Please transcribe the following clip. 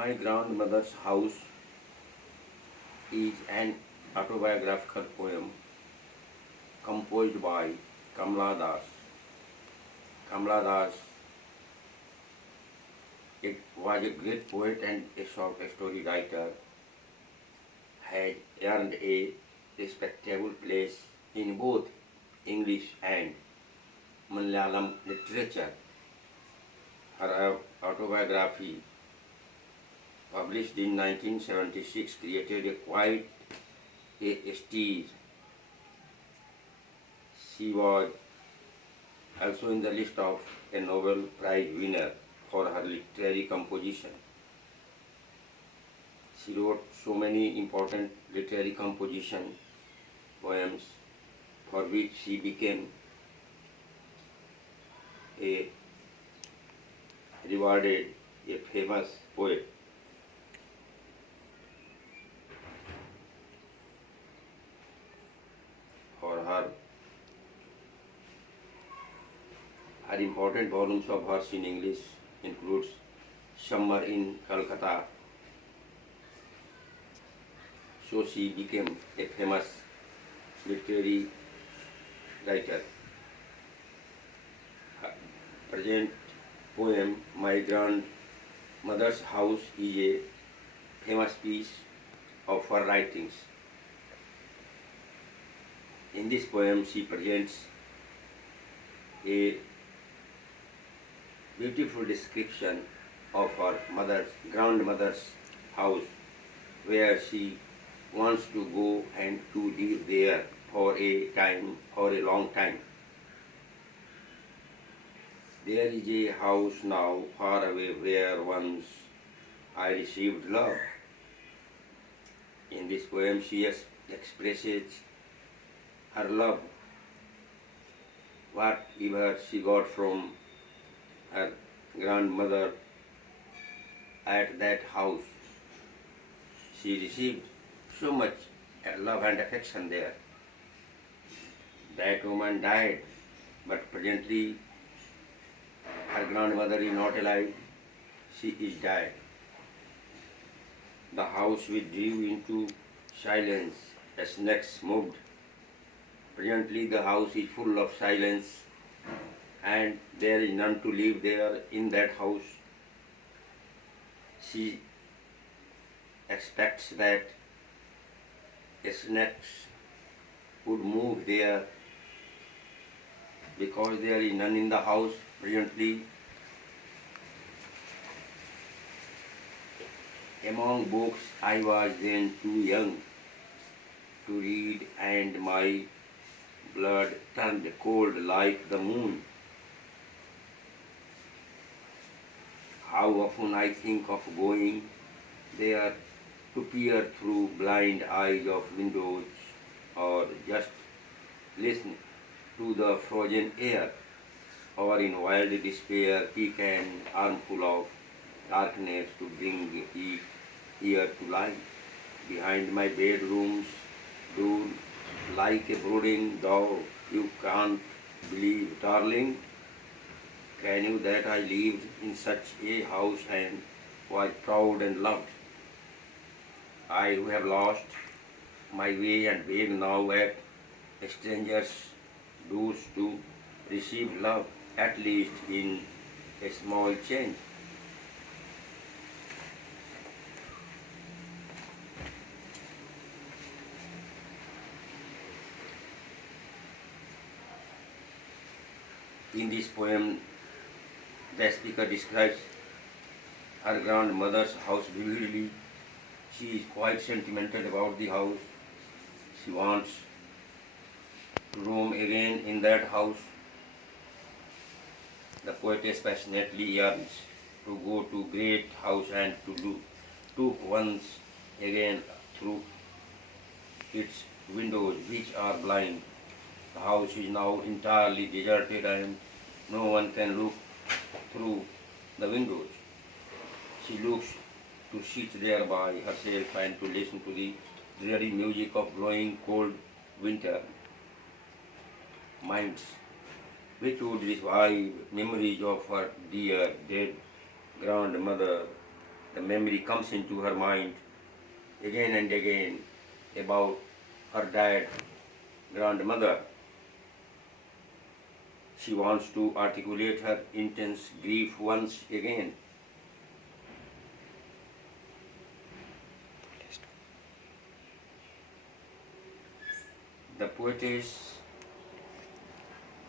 My grandmother's house is an autobiographical poem composed by Kamala Das. Kamala Das was a great poet and a short story writer, had earned a respectable place in both English and Malayalam literature. Her autobiography, published in 1976, created a quite a stir. She was also in the list of a Nobel Prize winner for her literary composition. She wrote so many important literary composition poems for which she became a rewarded, a famous poet. For her important volumes of hers in English includes Summer in Calcutta. So she became a famous literary writer. Her present poem, My Grandmother's House, is a famous piece of her writings. In this poem, she presents a beautiful description of her grandmother's house, where she wants to go and to live there for a long time. There is a house now far away where once I received love. In this poem, she expresses her love, whatever she got from her grandmother at that house. She received so much love and affection there. That woman died, but presently her grandmother is not alive, she is dead. The house withdrew into silence as next moved. Presently the house is full of silence and there is none to live there in that house. She expects that a snake would move there because there is none in the house presently. Among books I was then too young to read, and my blood turned cold like the moon. How often I think of going there to peer through blind eyes of windows, or just listen to the frozen air, or in wild despair pick an armful of darkness to bring it here to light. Behind my bedroom's door, like a brooding dog, you can't believe, darling, can you, that I lived in such a house and was proud and loved. I who have lost my way and beg now at a stranger's doors to receive love, at least in a small change. In this poem, the speaker describes her grandmother's house vividly. She is quite sentimental about the house. She wants to roam again in that house. The poetess passionately yearns to go to great house and to look once again through its windows, which are blind. The house is now entirely deserted and no one can look through the windows. She looks to sit there by herself and to listen to the dreary music of blowing cold winter winds, which would revive memories of her dear dead grandmother The memory comes into her mind again and again about her dead grandmother. She wants to articulate her intense grief once again. The poetess